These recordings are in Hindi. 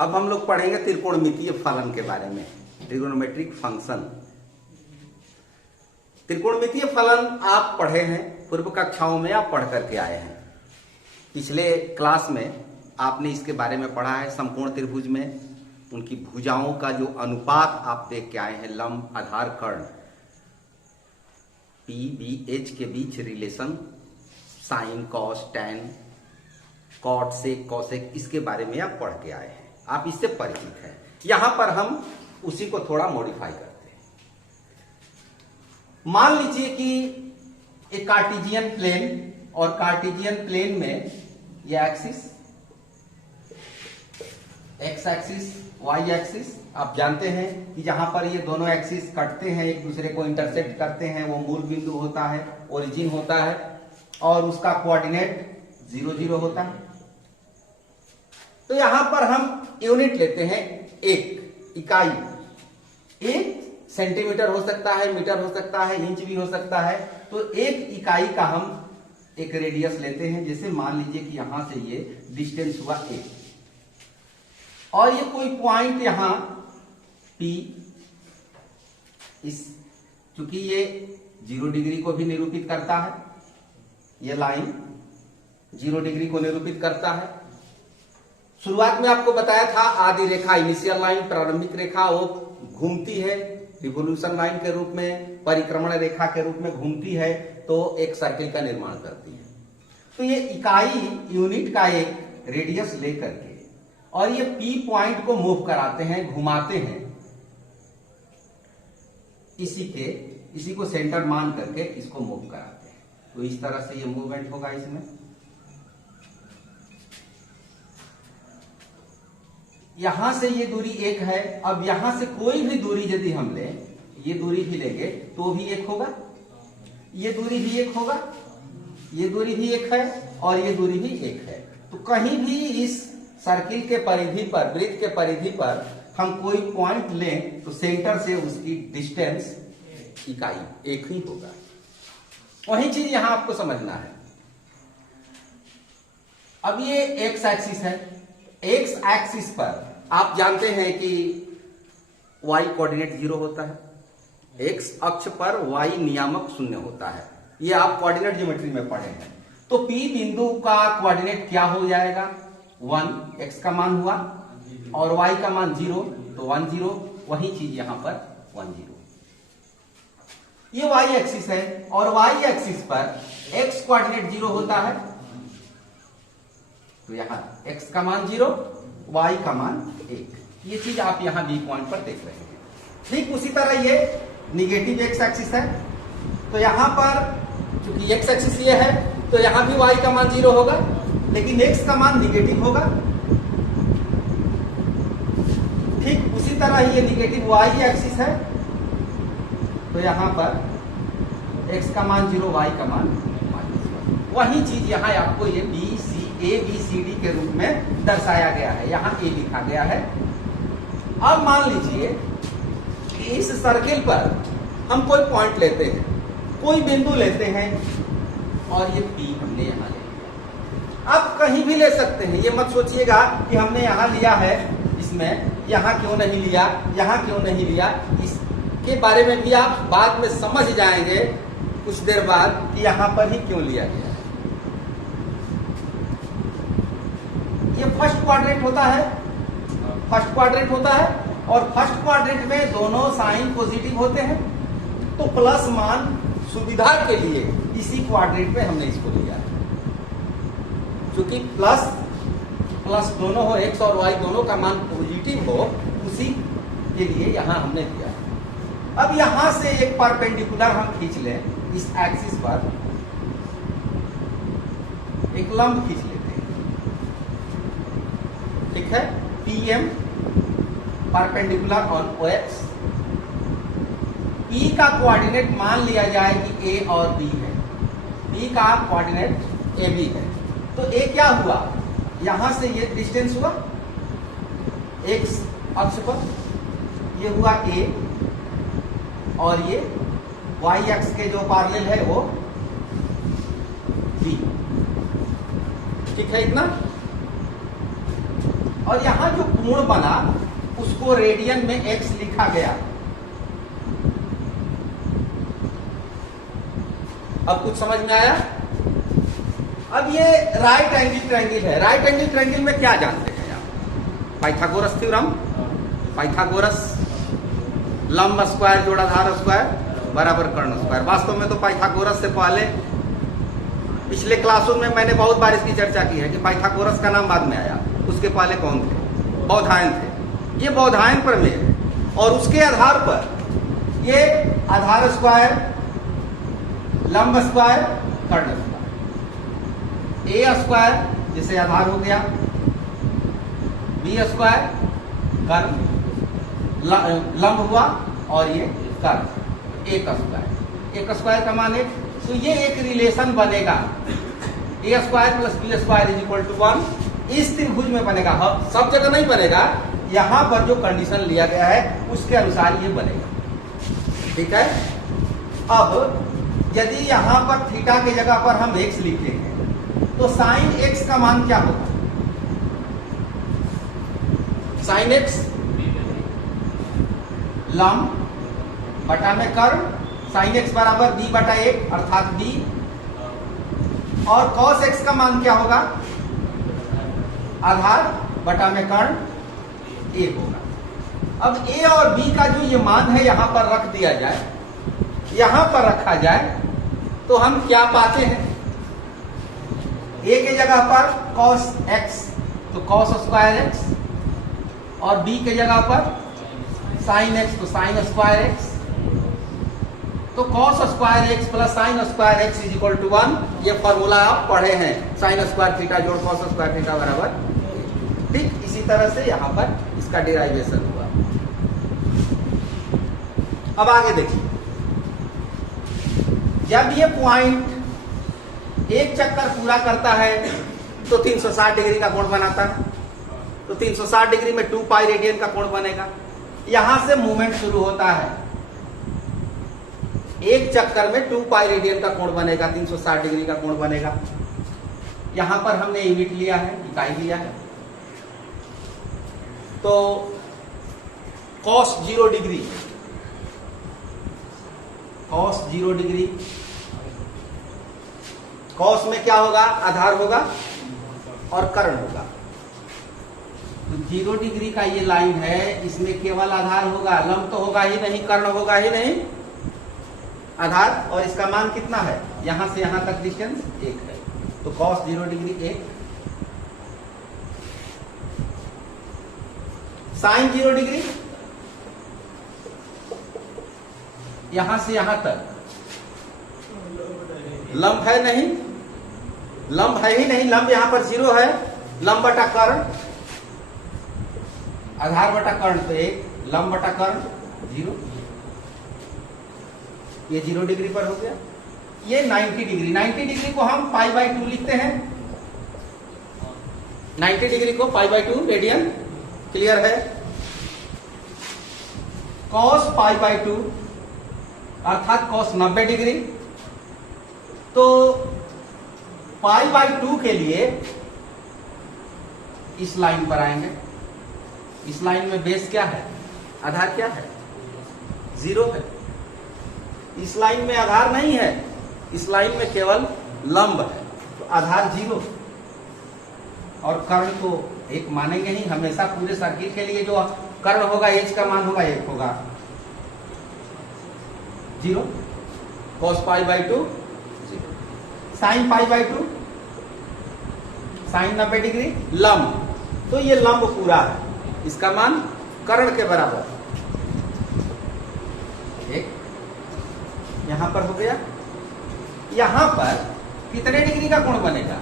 अब हम लोग पढ़ेंगे त्रिकोणमितीय फलन के बारे में, ट्रिगोनोमेट्रिक फंक्शन। त्रिकोणमितीय फलन आप पढ़े हैं, पूर्व कक्षाओं में आप पढ़ करके आए हैं। पिछले क्लास में आपने इसके बारे में पढ़ा है। समकोण त्रिभुज में उनकी भुजाओं का जो अनुपात आप देख के आए हैं, लंब, आधार, कर्ण, पी बी एच के बीच relation, sine, cos, tan, cot, sec, cosec, इसके बारे में आप पढ़ के आए हैं, आप इससे परिचित हैं। यहां पर हम उसी को थोड़ा मॉडिफाई करते हैं। मान लीजिए कि एक कार्टेशियन प्लेन, और कार्टेशियन प्लेन में ये axis, X axis, Y axis, आप जानते हैं कि जहां पर ये दोनों एक्सिस कटते हैं, एक दूसरे को इंटरसेक्ट करते हैं, वो मूल बिंदु होता है, ओरिजिन होता है, और उसका कोऑर्डिनेट 0 0 होता है। तो यहां पर हम यूनिट लेते हैं, एक इकाई, एक सेंटीमीटर हो सकता है, मीटर हो सकता है, इंच भी हो सकता है। तो एक इकाई का हम एक रेडियस लेते हैं। जैसे मान लीजिए कि यहां से ये डिस्टेंस हुआ a, और ये कोई पॉइंट यहां P, इस चूंकि ये 0 डिग्री को भी निरूपित करता है, ये लाइन 0 डिग्री को निरूपित करता है। शुरुआत में आपको बताया था आदि रेखा, इनिशियल लाइन, प्रारंभिक रेखा, वो घूमती है रिवोल्यूशन लाइन के रूप में, परिक्रमण रेखा के रूप में घूमती है, तो एक सर्किल का निर्माण करती है। तो ये इकाई यूनिट का एक रेडियस लेकर के, और ये P पॉइंट को मूव कराते हैं, घुमाते हैं, इसी को सेंटर मान करके इसको मूव कराते हैं। तो इस तरह से ये मूवमेंट होगा। इसमें यहां से ये दूरी 1 है। अब यहां से कोई भी दूरी यदि हम लें, ये दूरी भी लेंगे तो भी 1 होगा, ये दूरी भी 1 होगा, ये दूरी भी 1 है, और ये दूरी भी 1 है। तो कहीं भी इस सर्किल के परिधि पर, वृत्त के परिधि पर हम कोई पॉइंट लें तो सेंटर से उसकी डिस्टेंस, इकाई 1 ही होगा। वही चीज यहां आपको समझना है। अब ये एक्स एक्सिस है। एक्स एक्सिस पर आप जानते हैं कि y कोऑर्डिनेट 0 होता है, एक्स अक्ष पर y नियामक 0 होता है। ये आप कोऑर्डिनेट ज्योमेट्री में पढ़े हैं। तो P बिंदु का कोऑर्डिनेट क्या हो जाएगा? 1, x का मान हुआ, और y का मान 0, तो 1 0। वही चीज यहां पर 1 0। ये y एक्सिस है, और y एक्सिस पर x कोऑर्डिनेट 0 होता है, तो यहां x का मान 0, y का मान 1। ये चीज आप यहां बी पॉइंट पर देख रहे हैं। ठीक उसी तरह ये निगेटिव x एक्सिस है, तो यहां पर चूंकि x एक्सिस ये है, तो यहां भी y का मान 0 होगा, लेकिन x का मान निगेटिव होगा। ठीक उसी तरह ये निगेटिव y एक्सिस है, तो यहां पर x का मान 0, y का मान -1। वही चीज यहां आपको ये A B C D के रूप में दर्शाया गया है, यहां A लिखा गया है। अब मान लीजिए कि इस सर्किल पर हम कोई पॉइंट लेते हैं, कोई बिंदु लेते हैं, और ये P हमने यहां ले लिया। आप कहीं भी ले सकते हैं, ये मत सोचिएगा कि हमने यहां लिया है, इसमें यहां क्यों नहीं लिया, यहां क्यों नहीं लिया। इसके बारे में भी आप बाद में समझ जाएंगे कुछ देर बाद कि यहां पर ही क्यों लिया गया। ये फर्स्ट क्वाड्रेंट होता है, फर्स्ट क्वाड्रेंट होता है, और फर्स्ट क्वाड्रेंट में दोनों साइन पॉजिटिव होते हैं। तो प्लस मान सुविधा के लिए इसी क्वाड्रेंट में हमने इसको लिया है, क्योंकि प्लस प्लस दोनों हो, एक्स और वाई दोनों का मान पॉजिटिव हो, उसी के लिए यहां हमने लिया है। अब यहां से एक परपेंडिकुलर हम खींच लें, इस एक्सिस पर एक लंब खींच लेते हैं। ठीक है, PM perpendicular on OX। P का कोऑर्डिनेट मान लिया जाए कि A और B है, P का कोऑर्डिनेट AB है। तो A क्या हुआ? यहां से ये डिस्टेंस हुआ X अक्ष पर, ये हुआ A, और ये Y अक्ष के जो पैरेलल है वो B। ठीक है इतना। और यहां जो कोण बना उसको रेडियन में x लिखा गया। अब कुछ समझ में आया? अब ये राइट एंगल ट्रायंगल है। राइट एंगल ट्रायंगल में क्या जानते हैं आप? Pythagoras theorem. पाइथागोरस लंब स्क्वायर जोड़ आधार स्क्वायर बराबर कर्ण स्क्वायर। वास्तव में तो पाइथागोरस से पहले पिछले क्लासों में मैंने बहुत बार इसकी चर्चा की है कि पाइथागोरस का नाम बाद में आया, उसके पहले कौन थे? बौधायन थे। ये बौधायन प्रमेय है और उसके आधार पर ये आधार स्क्वायर, लंब स्क्वायर, कर्ण स्क्वायर, ए स्क्वायर जिसे आधार हो गया, बी स्क्वायर कर्ण लंब हुआ और ये कर्ण, एक स्क्वायर। एक स्क्वायर का मान एक, तो ये एक रिलेशन बनेगा A square plus B square is equal to 1। इस त्रिभुज में बनेगा। सब जगह नहीं बनेगा, यहां पर जो कंडीशन लिया गया है उसके अनुसार ये बनेगा। ठीक है। अब यदि यहां पर थीटा की जगह पर हम एक्स लिखेंगे तो साइन एक्स का मान क्या होगा? साइन एक्स लंब बटा में कर्ण, साइन एक्स बराबर बी बटा एक अर्थात बी, और कॉस एक्स का मान क्या होगा? आधार बटा में कर्ण ए होगा। अब ए और बी का जो ये मान है यहां पर रख दिया जाए, यहां पर रखा जाए तो हम क्या पाते हैं? ए के जगह पर कॉस एक्स तो कॉस स्क्वायर एक्स, और बी के जगह पर साइन एक्स तो साइन स्क्वायर एक्स। तो cos square X plus sine square X is equal to 1। ये फॉर्मूला आप पढ़े हैं, साइन स्क्वायर थीटा जोड़ कॉस स्क्वायर थीटा बराबर। ठीक इसी तरह से यहां पर इसका डेरिवेशन हुआ। अब आगे देखिए, जब ये पॉइंट एक चक्कर पूरा करता है तो 360 डिग्री का कोण बनाता है। तो 360 डिग्री में 2 पाई रेडियन का कोण बनेगा। यहां से मूवमेंट शुरू होता है, एक चक्कर में 2 पाई रेडियन का कोण बनेगा, 360 डिग्री का कोण बनेगा। यहां पर हमने यूनिट लिया है, इकाई लिया है। तो cos 0 degree, cos 0 degree, cos में क्या होगा? आधार होगा और कर्ण होगा। तो 0 डिग्री का ये लाइन है, इसमें केवल आधार होगा, लंब तो होगा ही नहीं, कर्ण होगा ही नहीं, आधार। और इसका मान कितना है? यहां से यहां तक डिस्टेंस 1 है। तो cos 0 डिग्री 1, साइन 0 डिग्री यहां से यहां तक लंब है नहीं, लंब है ही नहीं, लंब यहां पर 0 है, लंब बटा कर्ण, आधार बटा कर्ण तो 1, लंब बटा कर्ण 0। ये 0 डिग्री पर हो गया। ये 90 डिग्री, 90 डिग्री को हम पाई बाई 2 लिखते हैं। 90 डिग्री को पाई बाई 2 रेडियन, क्लियर है। cos पाई बाई 2 अर्थात cos 90 डिग्री। तो पाई बाई 2 के लिए इस लाइन पर आएंगे। इस लाइन में बेस क्या है? आधार क्या है? 0 है। इस लाइन में आधार नहीं है, इस लाइन में केवल लंब है, तो आधार 0 और कर्ण तो 1 मानेंगे ही हमेशा। पूरे सर्किल के लिए जो कर्ण होगा एच का मान होगा 1 होगा। 0 cos pi by 2, sine pi by 2, sine 90 degree, लंब तो ये लंब पूरा है, इसका मान कर्ण के बराबर 1 यहां पर हो गया। यहां पर कितने डिग्री का कोण बनेगा?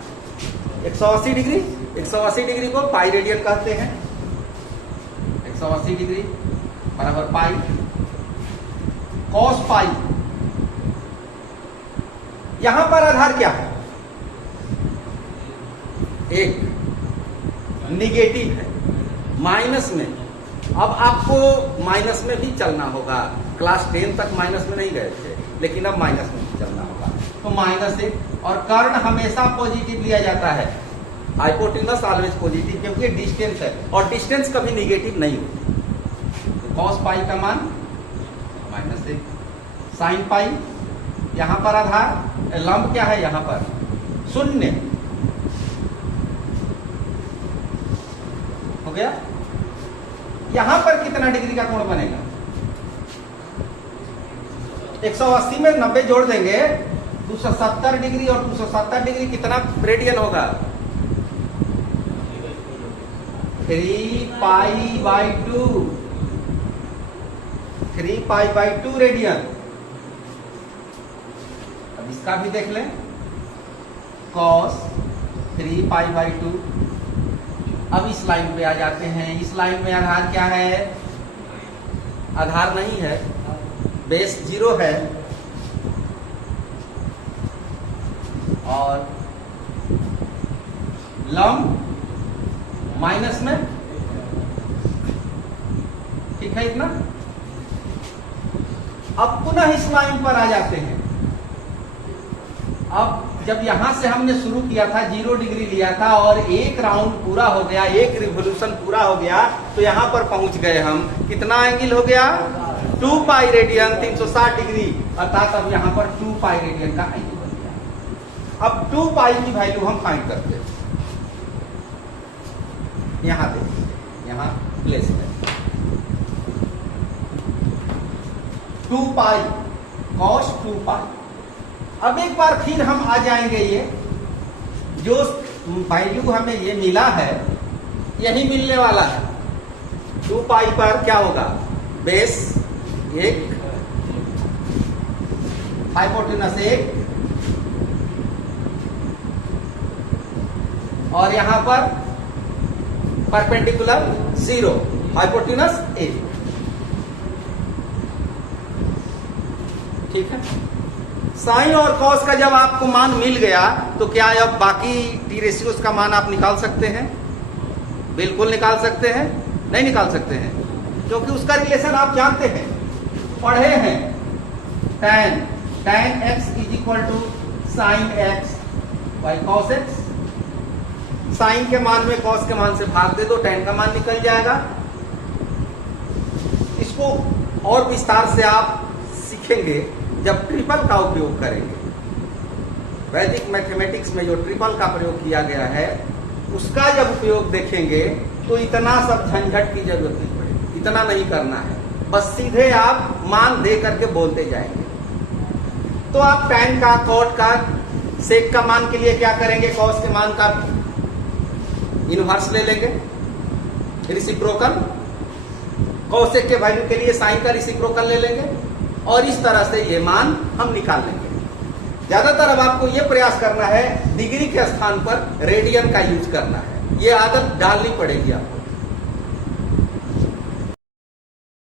180 डिग्री। 180 डिग्री को पाई रेडियन कहते हैं। 180 डिग्री बराबर पाई, cos पाई। यहां पर आधार क्या है? 1, निगेटिव है, माइनस में। अब आपको माइनस में भी चलना होगा। क्लास 10 तक माइनस में नहीं गए थे, लेकिन अब माइनस में भी चलना होगा। तो -1 और कर्ण हमेशा पॉजिटिव लिया जाता है। हाइपोटेनस ऑलवेज पॉजिटिव, क्योंकि ये डिस्टेंस है और डिस्टेंस कभी निगेटिव नहीं होती। तो कॉस पाई का मान -1, साइन पाई, यहां पर आधार, लंब क्या है यहां पर 0 हो गया। यहां पर कितना डिग्री का कोण बनेगा? 180 में 90 जोड़ देंगे, 270 डिग्री, और 270 डिग्री कितना रेडियन होगा? 3π/2, 3π/2 रेडियन। अब इसका भी देख लें, cos 3π/2। अब इस लाइन पे आ जाते हैं। इस लाइन में आधार क्या है? आधार नहीं है, बेस 0 है, और लंब माइनस में, ठीक है इतना। अब पुनः इस लाइन पर आ जाते हैं। अब जब यहां से हमने शुरू किया था, 0 डिग्री लिया था, और एक राउंड पूरा हो गया, एक रिवोल्यूशन पूरा हो गया, तो यहां पर पहुंच गए हम। कितना एंगल हो गया? 2π रेडियन, 360 डिग्री, अर्थात अब यहां पर 2π रेडियन का एंगल बन गया। अब 2π की वैल्यू हम फाइंड करते हैं। यहां देखिए, यहां प्लेस है 2π cos 2π। अब एक बार फिर हम आ जाएंगे, ये जो वैल्यू हमें ये मिला है यही मिलने वाला है। 2π पर क्या होगा? बेस 1, हाइपोटेनस 1, और यहां पर परपेंडिकुलर 0, हाइपोटेनस 1। ठीक है। साइन और कॉस का जब आपको मान मिल गया, तो क्या अब बाकी टी रेशियोज का मान आप निकाल सकते हैं? बिल्कुल निकाल सकते हैं। नहीं निकाल सकते हैं, क्योंकि उसका रिलेशन आप जानते हैं, पढ़े हैं। tan x = sin x by cos x। Sine के मान में कॉस के मान से भाग दे दो, tan का मान निकल जाएगा। इसको और विस्तार से आप सीखेंगे जब ट्रिपल का उपयोग करेंगे। वैदिक मैथमेटिक्स में जो ट्रिपल का प्रयोग किया गया है, उसका जब उपयोग देखेंगे तो इतना सब झंझट की जरूरत नहीं पड़ेगी, इतना नहीं करना है, बस सीधे आप मान दे करके बोलते जाएंगे। तो आप tan का, cot का, sec का मान के लिए क्या करेंगे? cos के मान का इनवर्स ले लेंगे, रिसिप्रोकल। cosec के वैल्यू के लिए साइन का रिसिप्रोकल ले लेंगे, और इस तरह से ये मान हम निकाल लेंगे। ज्यादातर अब आपको ये प्रयास करना है, डिग्री के स्थान पर रेडियन का यूज करना है। ये आदत डालनी पड़ेगी आपको।